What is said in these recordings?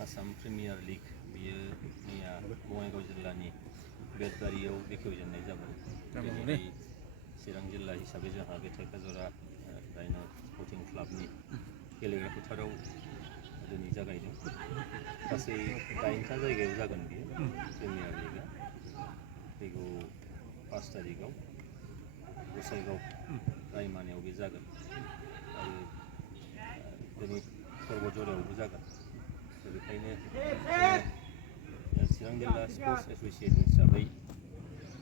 Assam premier league बियो मैया बङाइगाव जिल्लानि बेटबारियाव बेखेवजेननाय जाबाय। दिनै चिरां जिल्ला हिसाबै जोंहा बे थेक्राजरा रायन' स्पर्टिं क्लाबनि गेलेग्रा फोथाराव दिनै जागायदों। गासै 8था जायगायाव जागोन बियो प्रिमियार लिगआ। फैगौ 5 तारिखआव गसाइगाव रायमानायाव बे जागोन आरो दिनै सर्बजरायावबो जागोन। बेनिखायनो चिरां जिल्ला स्पर्ट्स एस'सियेसन हिसाबै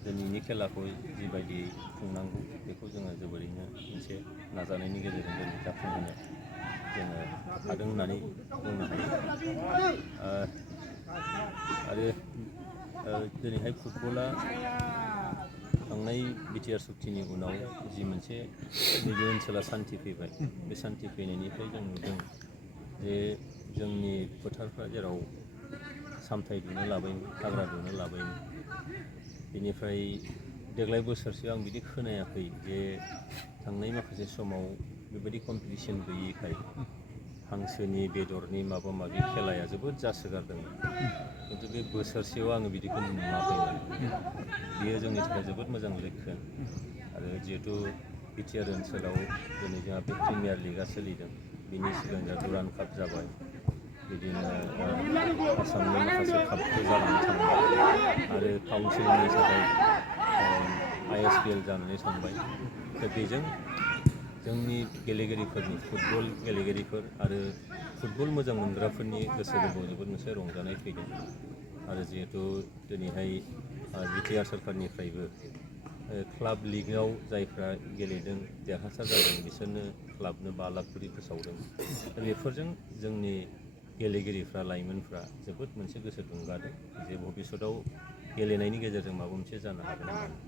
दिनैनि खेलाखौ जिबायदि खुंनांगौ बेखौ जोङो जोबोरैनो मोनसे नाजानायनि गेजेरजों दिनै जाफुंहोनो जोङो हादों होननानै बुंनो हायो। आरो दिनैहाय फुटबला थांनाय बिटिआर सुक्तिनि उनाव जि मोनसे नैबे ओनसोला सान्थि फैबाय, बे सान्थि फैनायनिफ्राय जों नुदों जे जोंनि फोथारफ्रा जेराव सामथाइ दुनो लाबायमोन, हाग्रा दुनो लाबायमोन, बेनिफ्राय देग्लाय बोसोरसेयाव आं बिदि खोनायाखै जे थांनाय माखासे समाव बेबायदि कम्पिटिसन गैयैखाय हांसोनि बेदरनि माबा माबि खेलाया जोबोद जासोगारदोंमोन। खिन्थु बे बोसोरसेयाव आङो बिदिखौ नुवाखैमोन। बियो जोंनि थाखाय जोबोद मोजां लैखोन। आरो जिहेतु बिटिआर ओनसोलाव दिनै जोंहा बे प्रिमियार लिगआ सोलिदों, बिनि सिगां जोंहा दुरान्ड काप जाबाय, बिदिनो आसामनि माखासे कापफोर जानानै थांबाय आरो काउन्सिलनि थाखाय ISPL जानानै थांबाय। दा बेजों जोंनि गेलेगिरिफोरनि फुटबल गेलेगिरिफोर आरो फुटबल मोजां मोनग्राफोरनि गोसो गोरबोआव जोबोद मोनसे रंजानाय फैदों। आरो जिहेतु दिनैहाय बिटिआर सोरखारनिफ्रायबो क्लाब लिगआव जायफ्रा गेलेदों देरहासार जादों बिसोरनो क्लाबनो 5 लाख करि फोसावदों। दा बेफोरजों जोंनि गेलेगिरिफ्रा लाइमोनफ्रा जोबोद मोनसे गोसो दुंगादों जे भबिष्यतआव गेलेनायनि गेजेरजों माबा मोनसे जानो हागोन होननानै।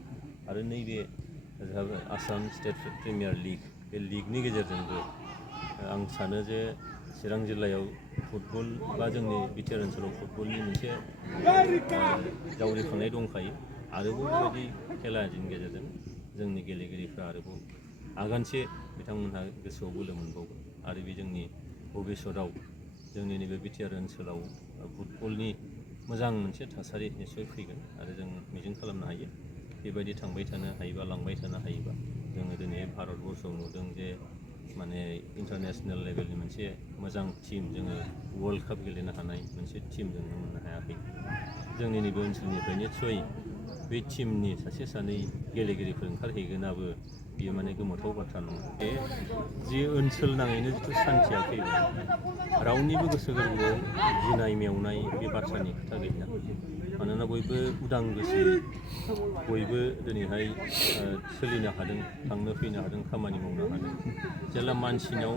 आरो नैबे आसाम स्टेट प्रिमियार लिग, बे लिगनि गेजेरजोंबो आं सानो जे चिरां जिल्लायाव फुटबल बा जोंनि बिटिआर ओनसोलाव फुटबलनि मोनसे जावरिखांनाय दंखायो। आरोबाव बेबायदि खेलानि गेजेरजों जोंनि गेलेगिरिफ्रा आरोबाव आगानसे बिथांमोनहा गोसोआव बोलो मोनबावगोन आरो बे जोंनि भबिष्यतआव जोंनि नैबे बिटिआर ओनसोलाव फुटबलनि मोजां मोनसे थासारि निस्सय फैगोन। आरो जों मिजिं खालामनो हायो बेबायदि थांबाय थानो हायोबा, लांबाय थानो हायोबा जोङो दिनै भारतबर्षआव नुदों जे माने इन्टारनेसनेल लेभेलनि मोनसे मोजां टिम जोङो वर्ल्ड काप गेलेनो हानाय मोनसे टिम जों मोननो हायाखै। जोंनि नैबे ओनसोलनिफ्राय निस्सय बे टिमनि सासे सानै गेलेगिरिफोर ओंखारहैगोनाबो बियो माने गोमोथाव बाथ्रा नङा। बे जि ओनसोल नाङैनो जिथु सान्थिया फैबाय, रावनिबो गोसो गोरबोआव गिनाय मेवनाय बे बाथ्रानि खोथा गैला। मानोना बयबो उदां गोसोयै बयबो दिनैहाय सोलिनो हादों, थांनो फैनो हादों, खामानि मावनो हादों। जेब्ला मानसिनाव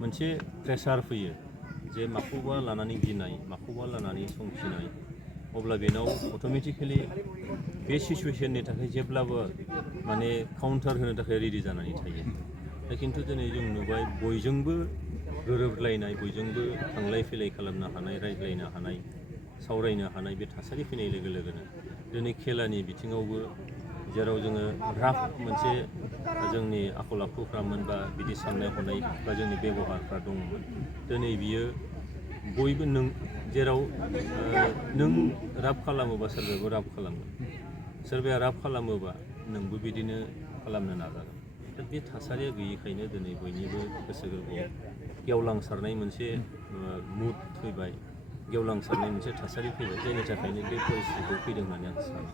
मोनसे प्रेसार फैयो जे माखौबा लानानै गिनाय, माखौबा लानानै संखिनाय, अब्ला बेनाव अट'मेटिकेलि बे सिचुवेसननि थाखाय जेब्लाबो माने काउन्टार होनो थाखाय रेडि जानानै थायो। दा खिन्थु दिनै जों नुबाय बयजोंबो गोरोबलायनाय, बयजोंबो थांलाय फैलाय खालामनो हानाय, रायज्लायनो हानाय, सावरायनो हानाय बे थासारि फैनाय लोगो लोगोनो दिनै खेलानि बिथिङावबो जेराव जोङो राफ मोनसे जोंनि आखल आखुफ्रामोन बा बिदि साननाय हनाय बा जोंनि बेब'हारफ्रा दंमोन, दिनै बियो बयबो नों जेराव नों राफ खालामोबा सोरबायाबो राफ खालामगोन, सोरबाया राफ खालामोबा नोंबो बिदिनो खालामनो नाजागोन। दा बे थासारिया गैयैखायनो दिनै बयनिबो गोसो गोरबोआव गेवलांसारनाय मोनसे मुड फैबाय, गेवलांसारनाय मोनसे थासारि फैबाय, जायनि थाखायनो बे परिस्थितिखौ फैदों होननानै आं सानो।